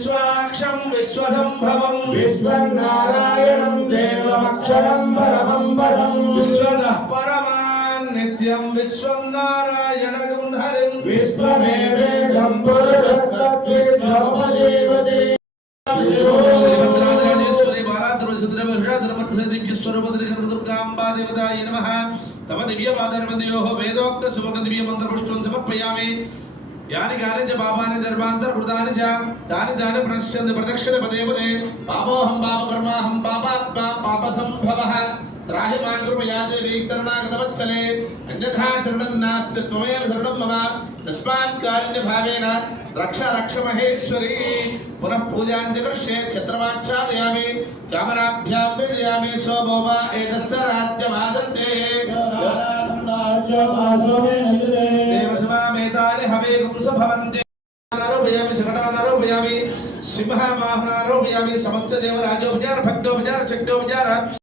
विश्वाक्षं विश्वसंभवं विश्वनारायणं देवमक्षरं परमं पदं विश्वतः परमान् नित्यं विश्वं नारायणगं हरिं विश्वमेवेदं पुरुषस्तत्विश्वमुपजीवति श्रीभद्राधरेश्वरी बालाद्रवसुद्रवृषाधरमध्रदिव्यस्वरूपद्रिकर्गदुर्गाम्बा देवतायै नमः तव दिव्यपादर्मद्योः वेदोक्त सुवर्ण दिव्यमन्त्रपुष्पं समर्पयामि यानि कानि च पापानि धर्मान्तर्कृतानि च तानि तानि प्रणश्यन्ति प्रदक्षिणे पदे पदे पापोऽहं पापकर्माहं पापात्मा पापसम्भवः त्राहि मां कृपया देवी शरणागतवत्सले अन्यथा शरणं नास्ति त्वमेव शरणं मम तस्मात् कारुण्यभावेन रक्ष रक्ष महेश्वरी पुनः पूजां च करिष्ये छत्रमाच्छादयामि चामराभ्यां वेदयामि सोमोमा एतस्य राज्यमादन्ते देवसमामेतानि हवेगुं सभवन्ति आरोपयामि शरणारोपयामि सिंहवाहनारोपयामि समस्त देवराजोपचार भक्तोपचार शक्तोपचार